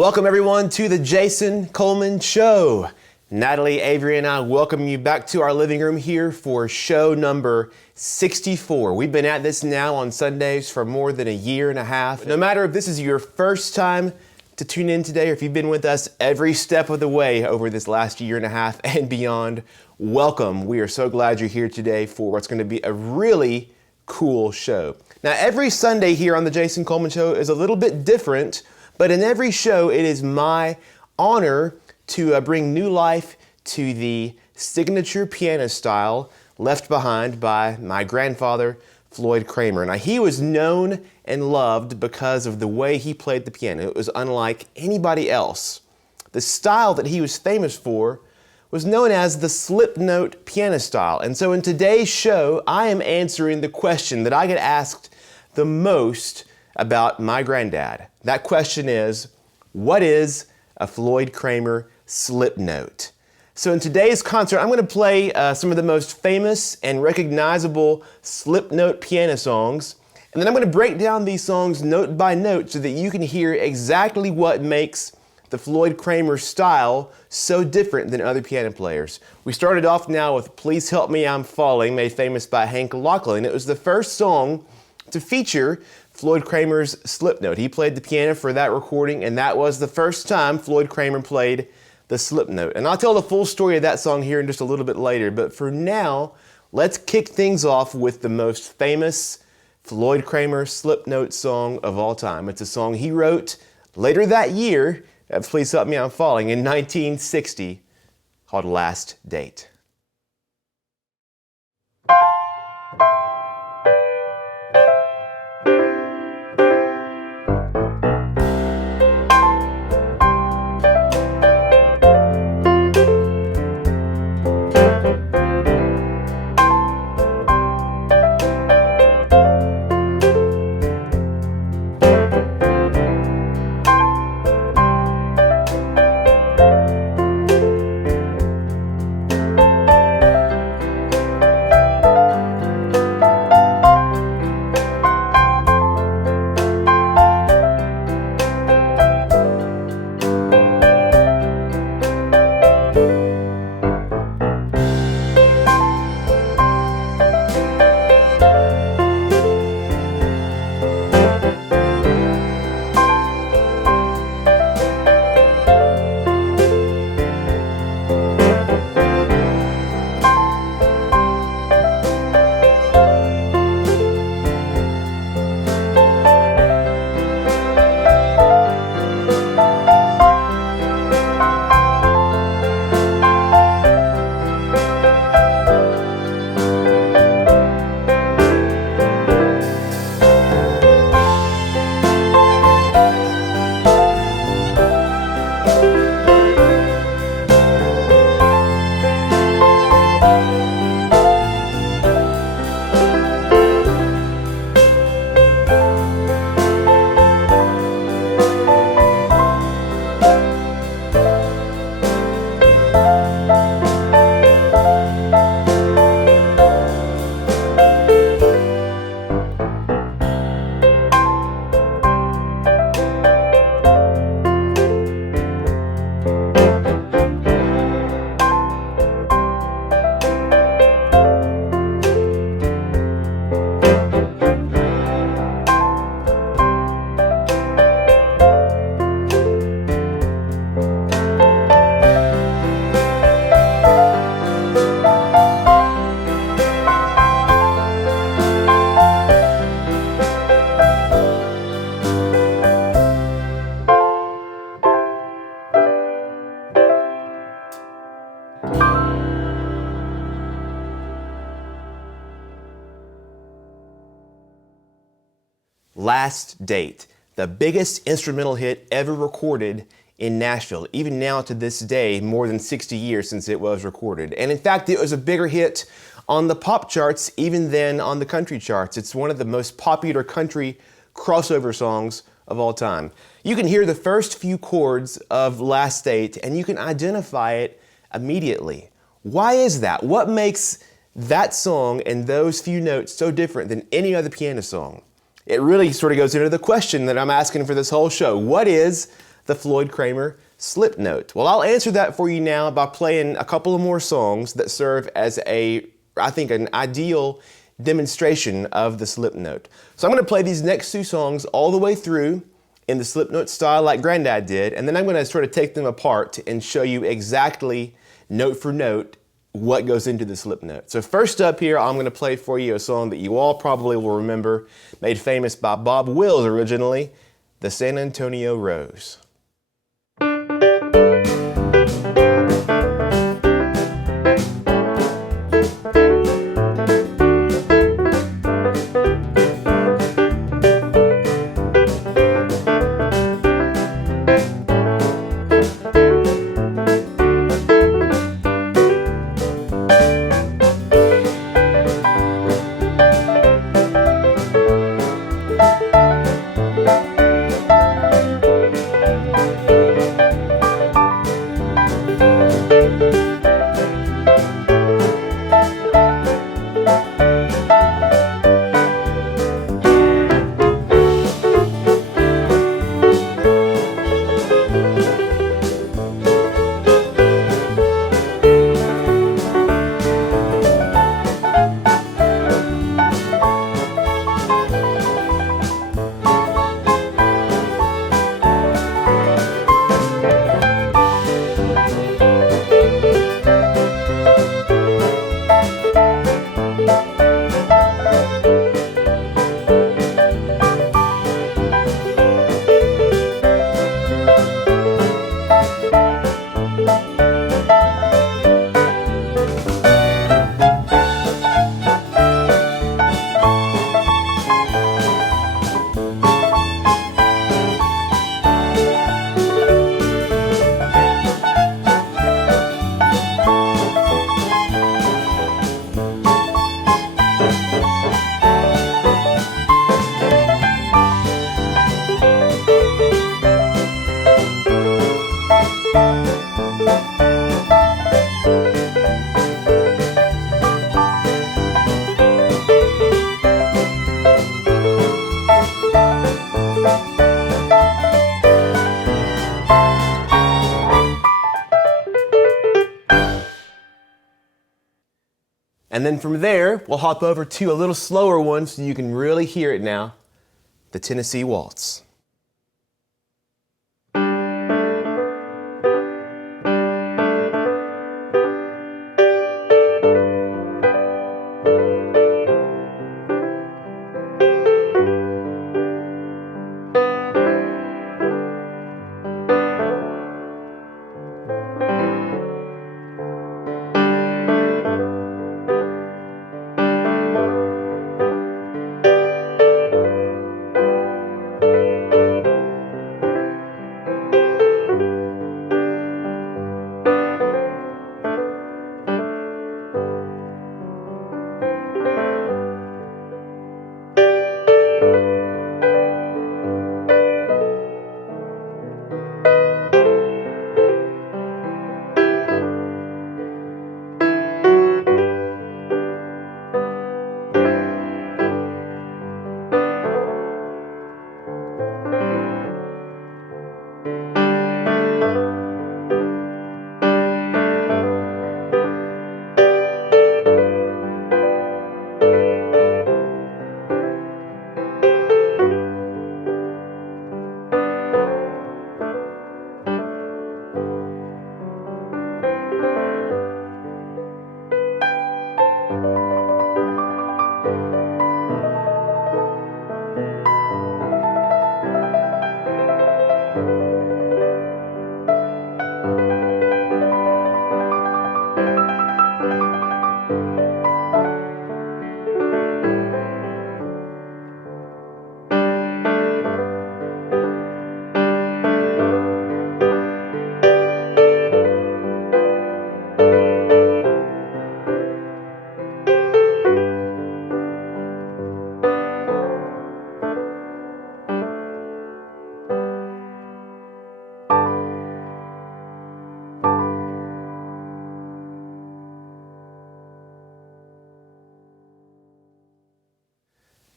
Welcome everyone to the Jason Coleman Show. Natalie, Avery, and I welcome you back to our living room here for show number 64. We've been at this now on Sundays for more than a year and a half. No matter if this is your first time to tune in today or if you've been with us every step of the way over this last year and a half and beyond, welcome. We are so glad you're here today for what's going to be a really cool show. Now, every Sunday here on the Jason Coleman Show is a little bit different, but in every show, it is my honor to bring new life to the signature piano style left behind by my grandfather, Floyd Cramer. Now, he was known and loved because of the way he played the piano. It was unlike anybody else. The style that he was famous for was known as the slip note piano style. And so in today's show, I am answering the question that I get asked the most about my granddad. That question is, what is a Floyd Cramer slip note? So in today's concert, I'm going to play some of the most famous and recognizable slip note piano songs. And then I'm going to break down these songs note by note so that you can hear exactly what makes the Floyd Cramer style so different than other piano players. We started off now with Please Help Me, I'm Falling, made famous by Hank Locklin. It was the first song to feature Floyd Cramer's slip note. He played the piano for that recording, and that was the first time Floyd Cramer played the slip note. And I'll tell the full story of that song here in just a little bit later, but for now, let's kick things off with the most famous Floyd Cramer slip note song of all time. It's a song he wrote later that year, Please Help Me, I'm Falling, in 1960, called Last Date. Last Date, the biggest instrumental hit ever recorded in Nashville, even now to this day, more than 60 years since it was recorded. And in fact, it was a bigger hit on the pop charts even than on the country charts. It's one of the most popular country crossover songs of all time. You can hear the first few chords of Last Date and you can identify it immediately. Why is that? What makes that song and those few notes so different than any other piano song? It really sort of goes into the question that I'm asking for this whole show. What is the Floyd Cramer slip note? Well, I'll answer that for you now by playing a couple of more songs that serve as I think, an ideal demonstration of the slip note. So I'm going to play these next two songs all the way through in the slip note style like Granddad did, and then I'm going to sort of take them apart and show you exactly, note for note, what goes into the slip note. So first up here, I'm going to play for you a song that you all probably will remember, made famous by Bob Wills originally, the San Antonio Rose. And then from there, we'll hop over to a little slower one so you can really hear it now, the Tennessee Waltz.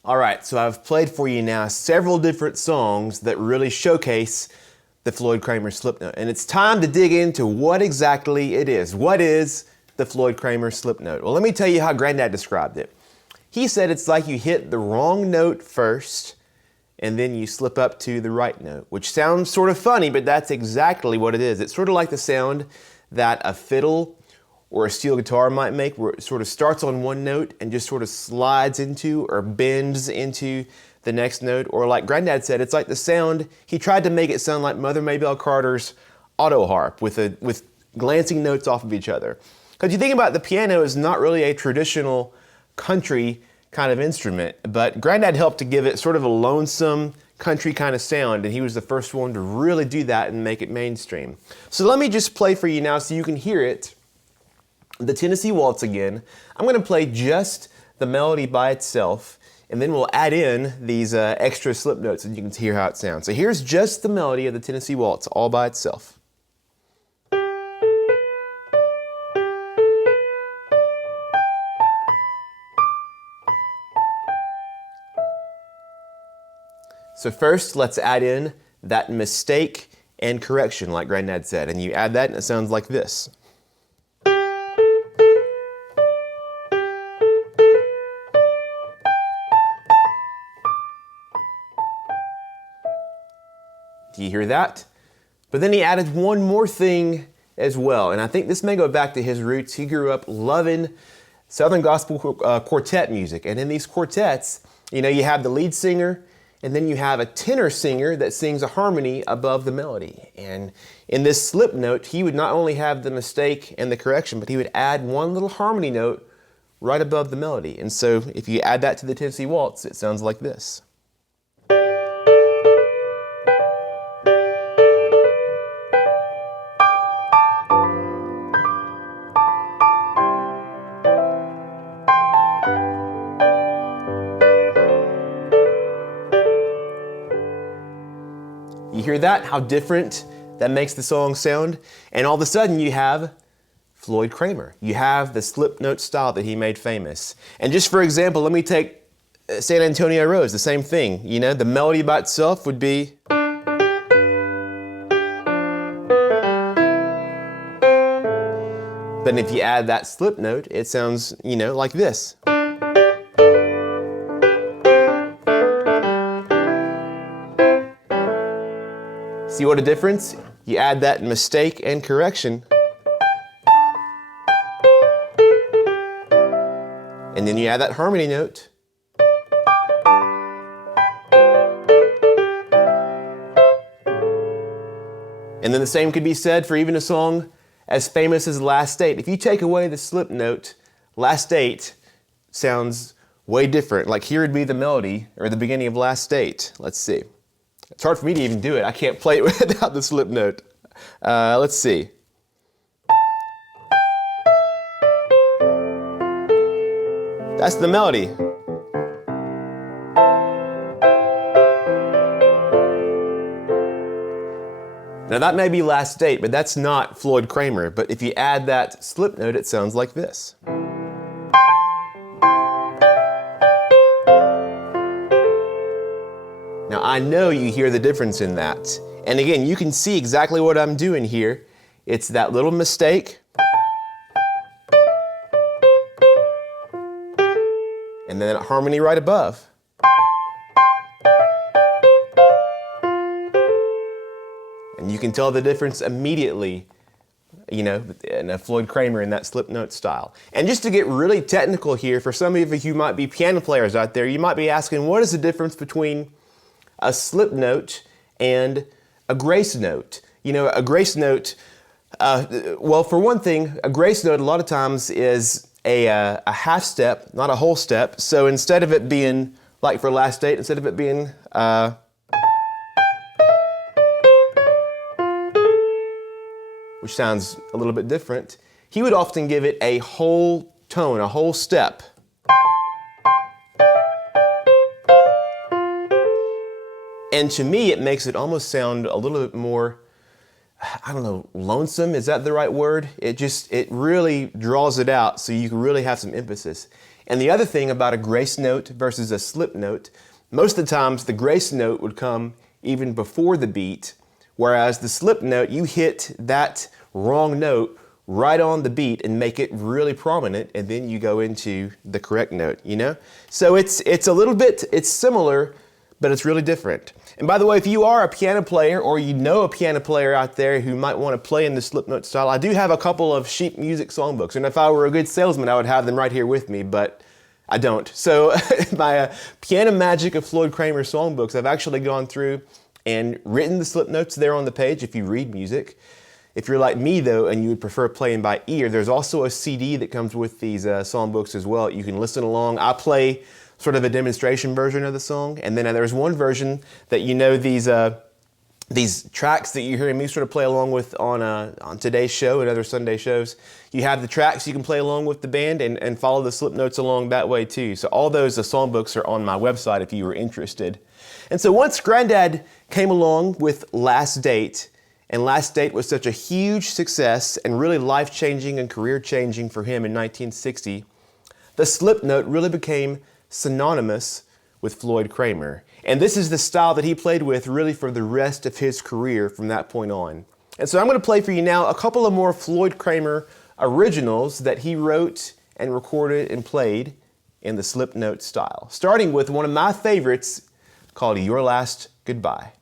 All right, so I've played for you now several different songs that really showcase the Floyd Cramer slip note. And it's time to dig into what exactly it is. What is the Floyd Cramer slip note? Well, let me tell you how Granddad described it. He said it's like you hit the wrong note first and then you slip up to the right note, which sounds sort of funny, but that's exactly what it is. It's sort of like the sound that a fiddle or a steel guitar might make, where it sort of starts on one note and just sort of slides into or bends into the next note. Or like Granddad said, it's like the sound, he tried to make it sound like Mother Maybelle Carter's auto harp with glancing notes off of each other. Because you think about it, the piano is not really a traditional country kind of instrument, but Granddad helped to give it sort of a lonesome country kind of sound, and he was the first one to really do that and make it mainstream. So let me just play for you now so you can hear it. The Tennessee Waltz again. I'm going to play just the melody by itself, and then we'll add in these extra slip notes and you can hear how it sounds. So here's just the melody of the Tennessee Waltz all by itself. So first, let's add in that mistake and correction like Granddad said, and you add that and it sounds like this. Do you hear that? But then he added one more thing as well, and I think this may go back to his roots. He grew up loving Southern gospel quartet music, and in these quartets, you have the lead singer, and then you have a tenor singer that sings a harmony above the melody. And in this slip note, he would not only have the mistake and the correction, but he would add one little harmony note right above the melody. And so if you add that to the Tennessee Waltz, it sounds like this. You hear that? How different that makes the song sound? And all of a sudden you have Floyd Cramer. You have the slip note style that he made famous. And just for example, let me take San Antonio Rose, the same thing. The melody by itself would be. But if you add that slip note, it sounds, like this. See what a difference? You add that mistake and correction. And then you add that harmony note. And then the same could be said for even a song as famous as Last Date. If you take away the slip note, Last Date sounds way different. Like here would be the melody or the beginning of Last Date. Let's see. It's hard for me to even do it. I can't play it without the slip note. Let's see. That's the melody. Now that may be Last Date, but that's not Floyd Cramer. But if you add that slip note, it sounds like this. Now I know you hear the difference in that. And again, you can see exactly what I'm doing here. It's that little mistake. And then that harmony right above. And you can tell the difference immediately, in a Floyd Cramer in that slip note style. And just to get really technical here, for some of you who might be piano players out there, you might be asking, what is the difference between a slip note and a grace note? A grace note, well, for one thing, a grace note a lot of times is a half step, not a whole step. So instead of it being, like for Last Date, instead of it being, which sounds a little bit different, he would often give it a whole tone, a whole step. And to me, it makes it almost sound a little bit more, lonesome. Is that the right word? It really draws it out so you can really have some emphasis. And the other thing about a grace note versus a slip note, most of the times the grace note would come even before the beat, Whereas the slip note, you hit that wrong note right on the beat and make it really prominent, and then you go into the correct note, you know? So it's a little bit, it's similar, but it's really different. And by the way, if you are a piano player or you know a piano player out there who might want to play in the slip note style, I do have a couple of sheet music songbooks, and if I were a good salesman, I would have them right here with me, but I don't. So my Piano Magic of Floyd Cramer songbooks, I've actually gone through and written the slip notes there on the page if you read music. If you're like me though, and you would prefer playing by ear, there's also a CD that comes with these songbooks as well. You can listen along. I play sort of a demonstration version of the song, and then there's one version that, you know, these tracks that you're hearing me sort of play along with on today's show and other Sunday shows. You have the tracks you can play along with the band and follow the slip notes along that way too. So all those songbooks are on my website if you were interested. And so once Granddad came along with Last Date, and Last Date was such a huge success and really life-changing and career-changing for him in 1960, the slip note really became synonymous with Floyd Cramer. And this is the style that he played with really for the rest of his career from that point on. And so I'm going to play for you now a couple of more Floyd Cramer originals that he wrote and recorded and played in the slip note style, starting with one of my favorites called Your Last Goodbye.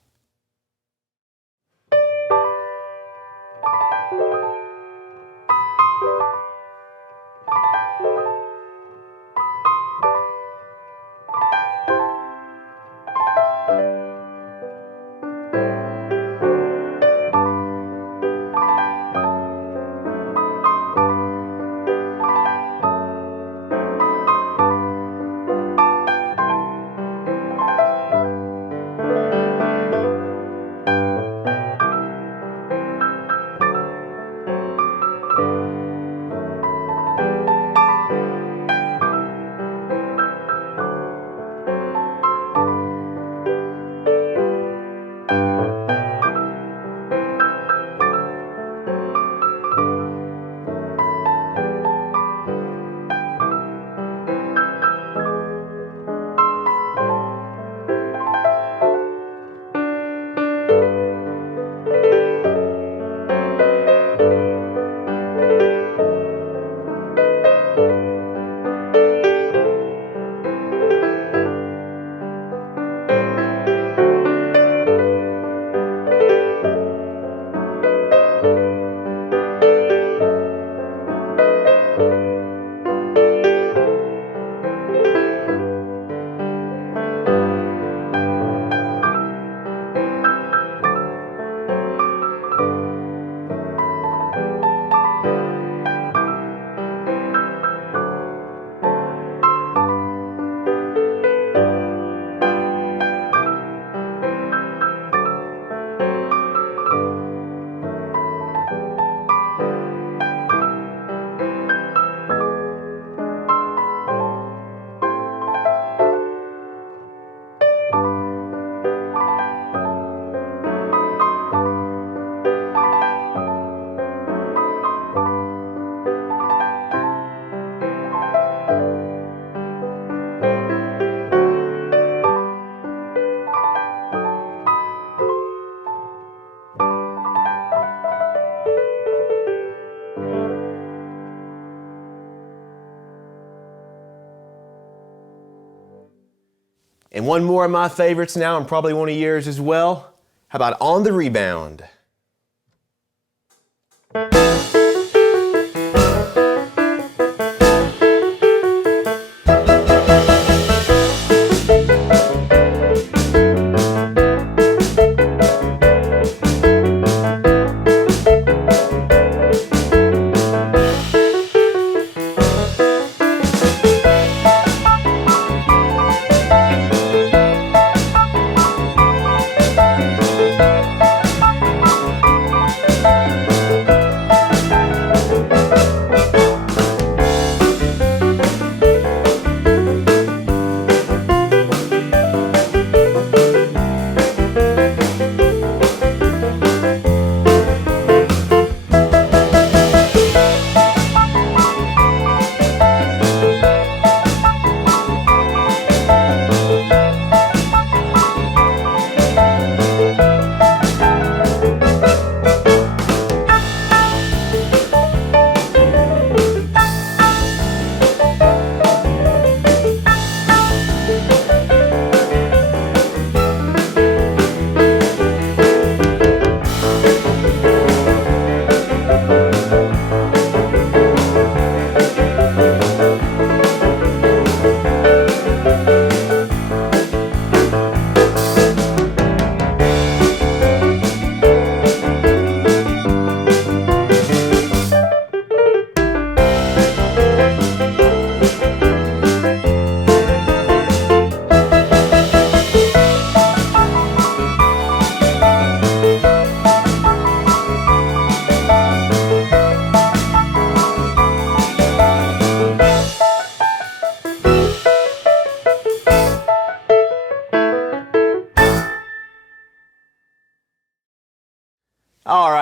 And one more of my favorites now, and probably one of yours as well. How about On the Rebound?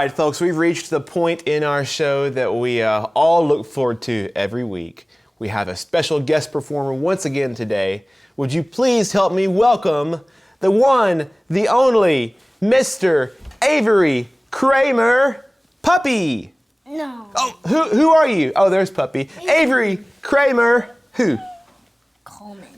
right, folks, we've reached the point in our show that we all look forward to every week. We have a special guest performer once again today. Would you please help me welcome the one, the only, Mr. Avery Kramer, Puppy. No. Oh, who are you? Oh, there's Puppy. Avery Kramer, who?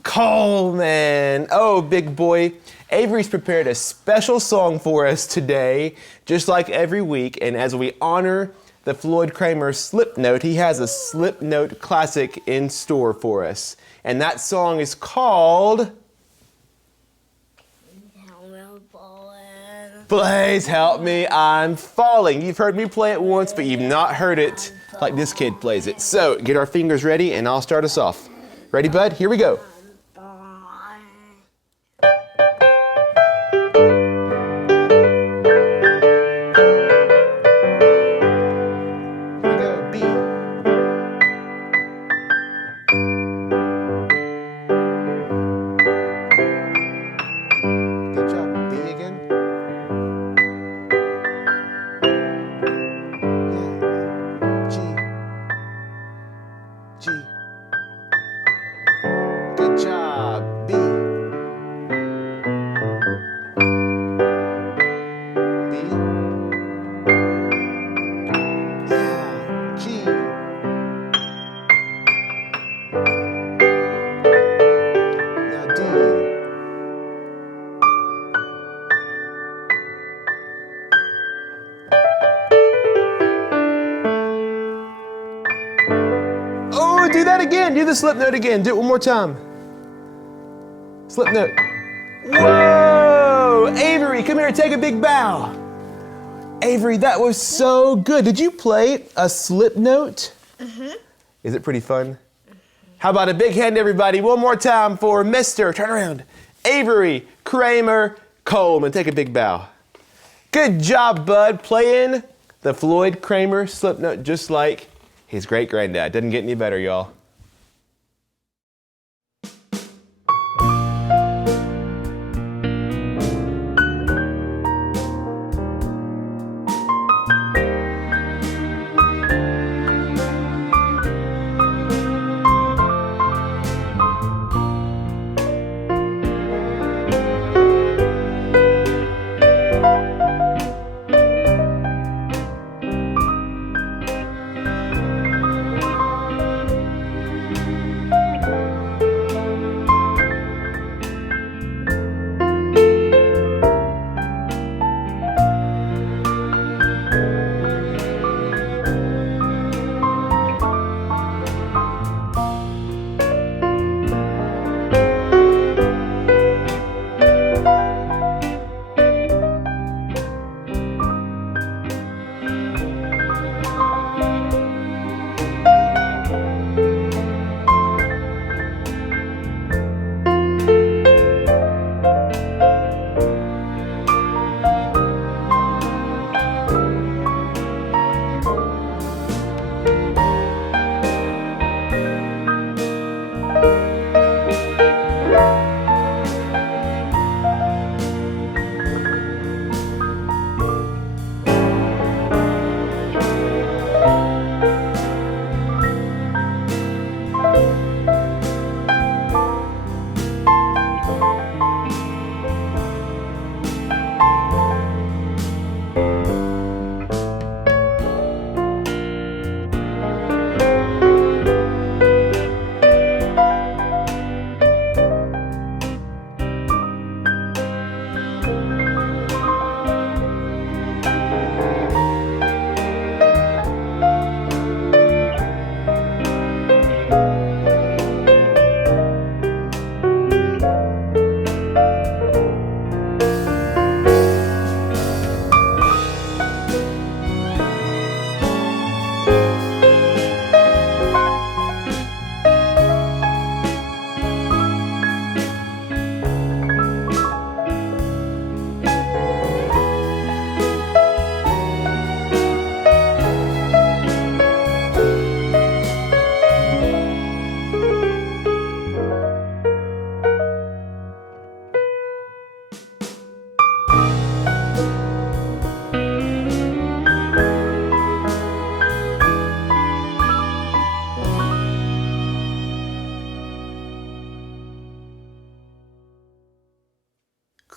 Coleman. Oh, big boy. Avery's prepared a special song for us today, just like every week. And as we honor the Floyd Cramer slip note, he has a slip note classic in store for us. And that song is called Please Help Me, I'm Falling. You've heard me play it once, but you've not heard it like this kid plays it. So get our fingers ready and I'll start us off. Ready, bud? Here we go. Do that again. Do the slip note again. Do it one more time. Slip note. Whoa! Avery, come here. Take a big bow. Avery, that was so good. Did you play a slip note? Mm-hmm. Is it pretty fun? Mm-hmm. How about a big hand, everybody? One more time for Mr. Turn around. Avery Kramer Coleman. Take a big bow. Good job, bud. Playing the Floyd Cramer slip note just like his great-granddad. Doesn't get any better, y'all.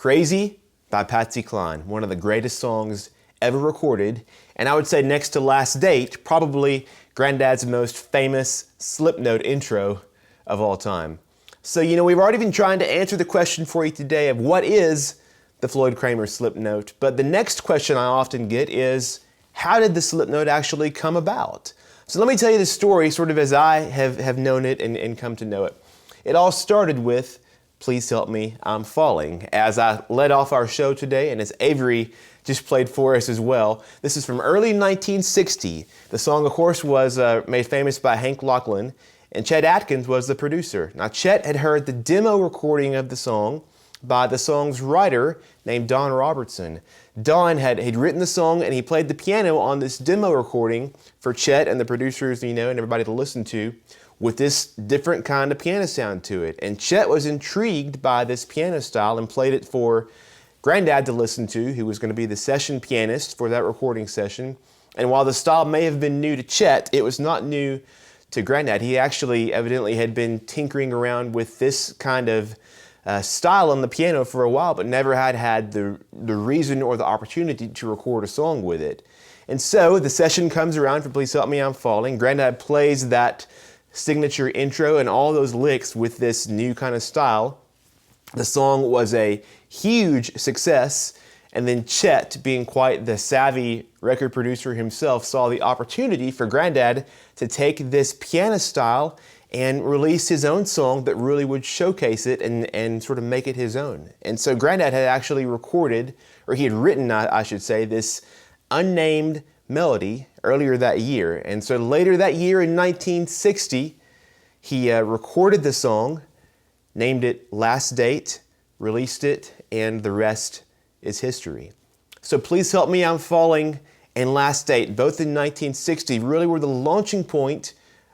Crazy by Patsy Cline, one of the greatest songs ever recorded, and I would say next to Last Date, probably Granddad's most famous Slipknot intro of all time. So, we've already been trying to answer the question for you today of what is the Floyd Cramer Slipknot, but the next question I often get is, how did the Slipknot actually come about? So let me tell you the story sort of as I have known it and come to know it. It all started with Please Help Me, I'm Falling, as I led off our show today and as Avery just played for us as well. This is from early 1960. The song, of course, was made famous by Hank Locklin, and Chet Atkins was the producer. Now, Chet had heard the demo recording of the song by the song's writer named Don Robertson. Don had written the song and he played the piano on this demo recording for Chet and the producers, and everybody to listen to with this different kind of piano sound to it. And Chet was intrigued by this piano style and played it for Granddad to listen to, who was going to be the session pianist for that recording session. And while the style may have been new to Chet, it was not new to Granddad. He actually evidently had been tinkering around with this kind of style on the piano for a while, but never had the reason or the opportunity to record a song with it. And so the session comes around for Please Help Me, I'm Falling. Granddad plays that signature intro and all those licks with this new kind of style. The song was a huge success, and then Chet, being quite the savvy record producer himself, saw the opportunity for Granddad to take this piano style and release his own song that really would showcase it and sort of make it his own. And so Granddad had actually recorded, or he had written, I should say, this unnamed melody earlier that year. And so later that year in 1960, he recorded the song, named it Last Date, released it, and the rest is history. So Please Help Me, I'm Falling and Last Date, both in 1960, really were the launching point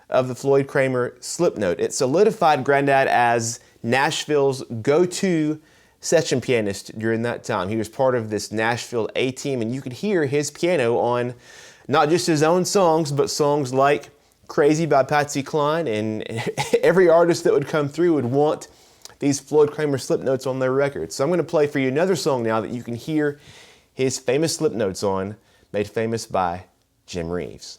of the Floyd Cramer Slipknot. It solidified Granddad as Nashville's go-to session pianist during that time. He was part of this Nashville A-team, and you could hear his piano on not just his own songs, but songs like Crazy by Patsy Cline, and every artist that would come through would want these Floyd Cramer Slipknots on their records. So I'm going to play for you another song now that you can hear his famous Slipknots on, made famous by Jim Reeves.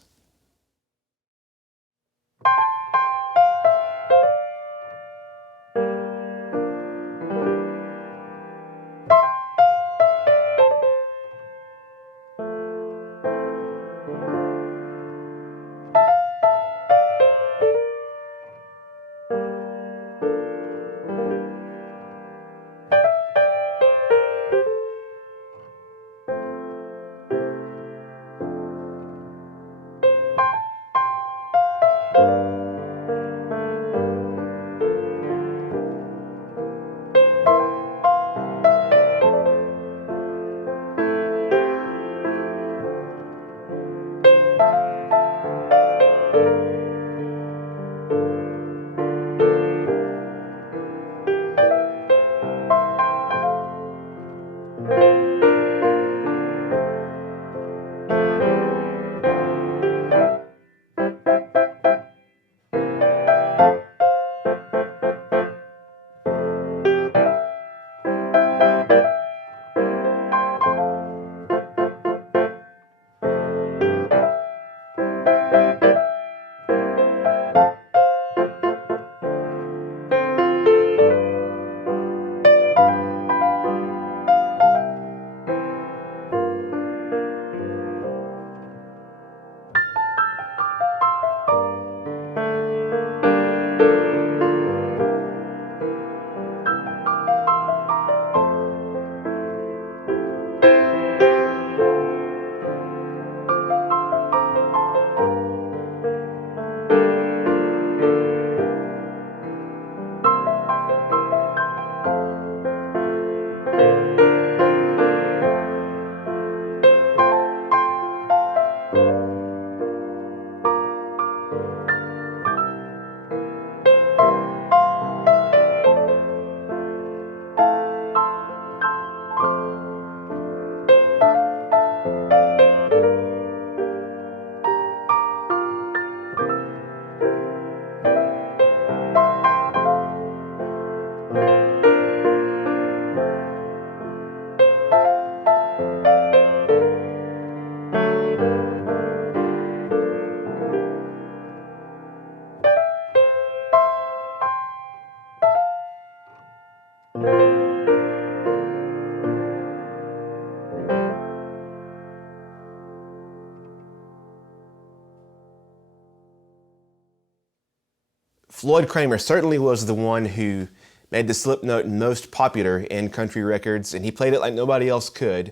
Floyd Cramer certainly was the one who made the slip note most popular in country records, and he played it like nobody else could.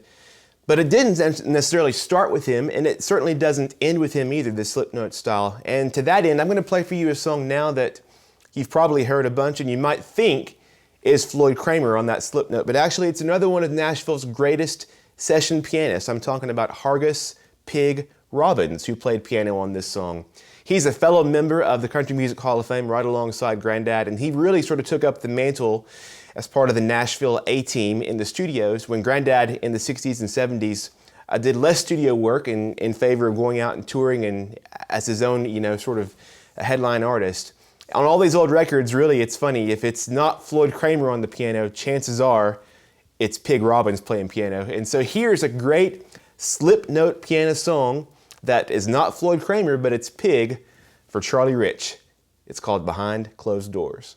But it didn't necessarily start with him, and it certainly doesn't end with him either, the slip note style. And to that end, I'm going to play for you a song now that you've probably heard a bunch and you might think is Floyd Cramer on that slip note, but actually it's another one of Nashville's greatest session pianists. I'm talking about Hargus "Pig" Robbins, who played piano on this song. He's a fellow member of the Country Music Hall of Fame right alongside Granddad, and he really sort of took up the mantle as part of the Nashville A-team in the studios when Granddad in the 60s and 70s did less studio work in favor of going out and touring and as his own, sort of a headline artist. On all these old records, really, it's funny, if it's not Floyd Cramer on the piano, chances are it's Pig Robbins playing piano. And so here's a great slip note piano song that is not Floyd Cramer, but it's Pig for Charlie Rich. It's called Behind Closed Doors.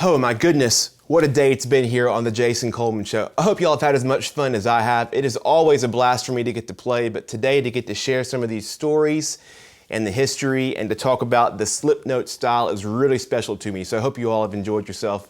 Oh my goodness, what a day it's been here on the Jason Coleman Show. I hope y'all have had as much fun as I have. It is always a blast for me to get to play, but today to get to share some of these stories and the history and to talk about the slip note style is really special to me. So I hope you all have enjoyed yourself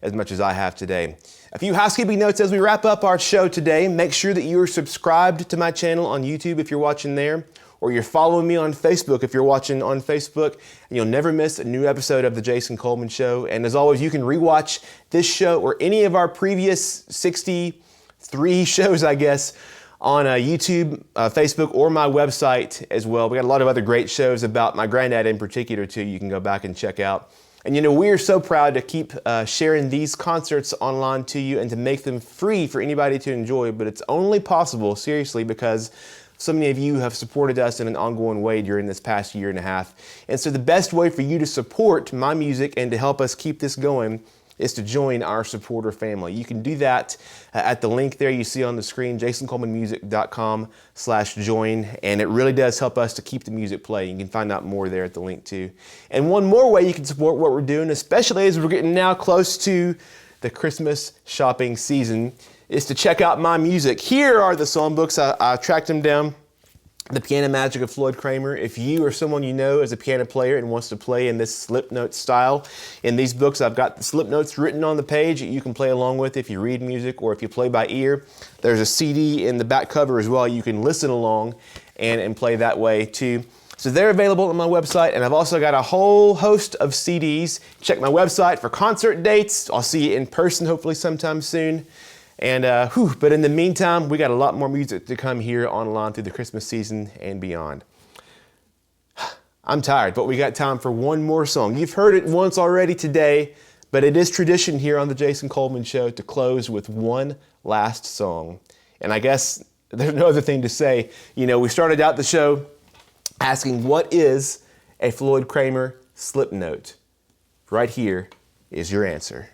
as much as I have today. A few housekeeping notes as we wrap up our show today. Make sure that you are subscribed to my channel on YouTube if you're watching there, or you're following me on Facebook if you're watching on Facebook, and you'll never miss a new episode of The Jason Coleman Show. And as always, you can rewatch this show or any of our previous 63 shows, I guess, on YouTube, Facebook, or my website as well. We got a lot of other great shows about my granddad in particular, too, you can go back and check out. And you know, we are so proud to keep sharing these concerts online to you and to make them free for anybody to enjoy, but it's only possible, seriously, because so many of you have supported us in an ongoing way during this past year and a half. And so the best way for you to support my music and to help us keep this going is to join our supporter family. You can do that at the link there you see on the screen, jasoncolemanmusic.com/join, and it really does help us to keep the music playing. You can find out more there at the link too. And one more way you can support what we're doing, especially as we're getting now close to the Christmas shopping season, is to check out my music. Here are the songbooks. I tracked them down. The Piano Magic of Floyd Cramer. If you or someone you know is a piano player and wants to play in this slip note style, in these books I've got the slip notes written on the page that you can play along with if you read music or if you play by ear. There's a CD in the back cover as well. You can listen along and play that way too. So they're available on my website, and I've also got a whole host of CDs. Check my website for concert dates. I'll see you in person hopefully sometime soon. And but in the meantime, we got a lot more music to come here online through the Christmas season and beyond. I'm tired, but we got time for one more song. You've heard it once already today, but it is tradition here on the Jason Coleman Show to close with one last song. And I guess there's no other thing to say. You know, we started out the show asking, what is a Floyd Cramer slip note? Right here is your answer.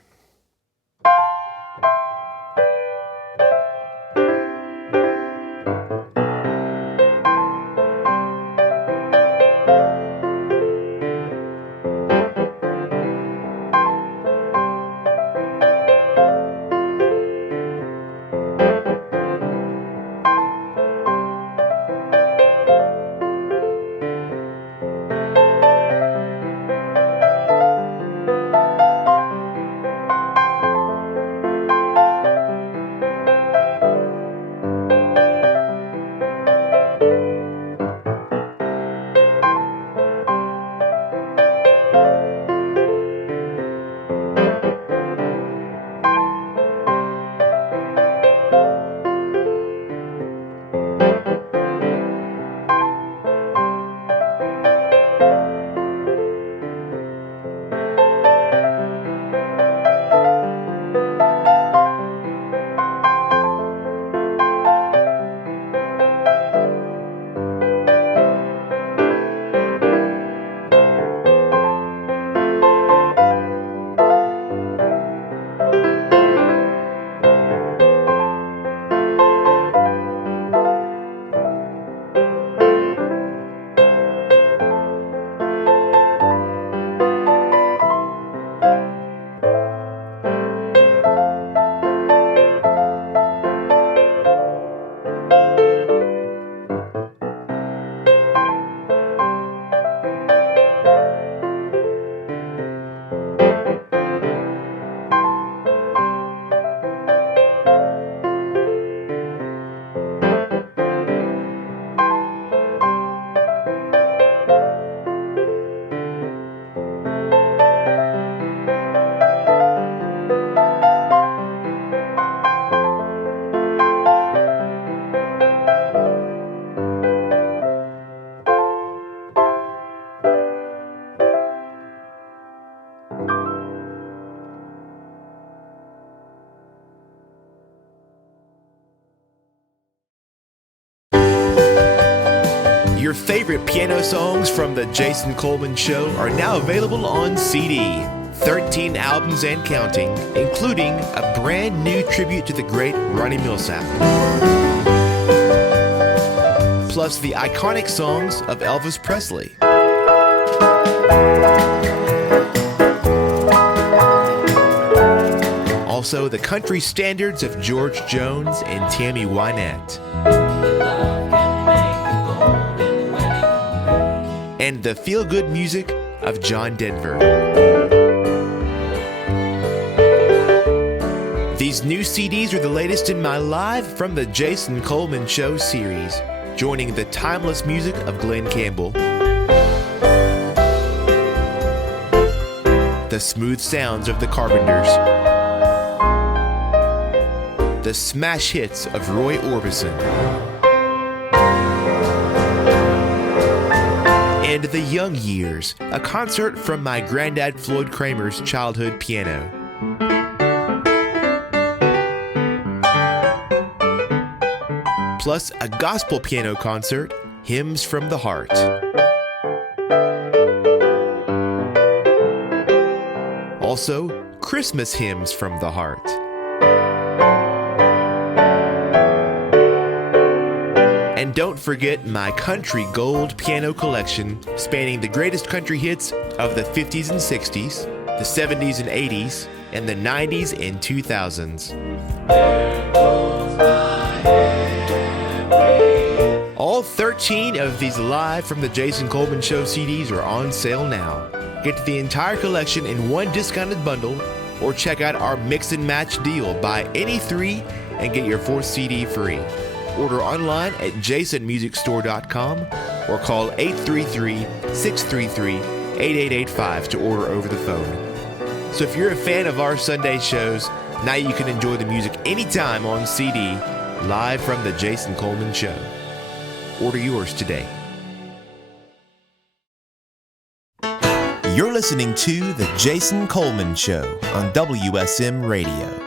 Your favorite piano songs from the Jason Coleman Show are now available on CD. 13 albums and counting, including a brand new tribute to the great Ronnie Milsap. Plus the iconic songs of Elvis Presley. Also the country standards of George Jones and Tammy Wynette. And the feel-good music of John Denver. These new CDs are the latest in my Live from the Jason Coleman Show series, joining the timeless music of Glenn Campbell, the smooth sounds of the Carpenters, the smash hits of Roy Orbison, and The Young Years, a concert from my granddad Floyd Cramer's childhood piano. Plus a gospel piano concert, Hymns from the Heart. Also, Christmas hymns from the heart. And don't forget my country gold piano collection spanning the greatest country hits of the 50s and 60s, the 70s and 80s, and the 90s and 2000s. All 13 of these Live from the Jason Coleman Show CDs are on sale now. Get the entire collection in one discounted bundle, or check out our mix and match deal. Buy any 3 and get your 4th CD free. Order online at jasonmusicstore.com or call 833-633-8885 to order over the phone. So if you're a fan of our Sunday shows, now you can enjoy the music anytime on CD, Live from the Jason Coleman Show. Order yours today. You're listening to The Jason Coleman Show on WSM Radio.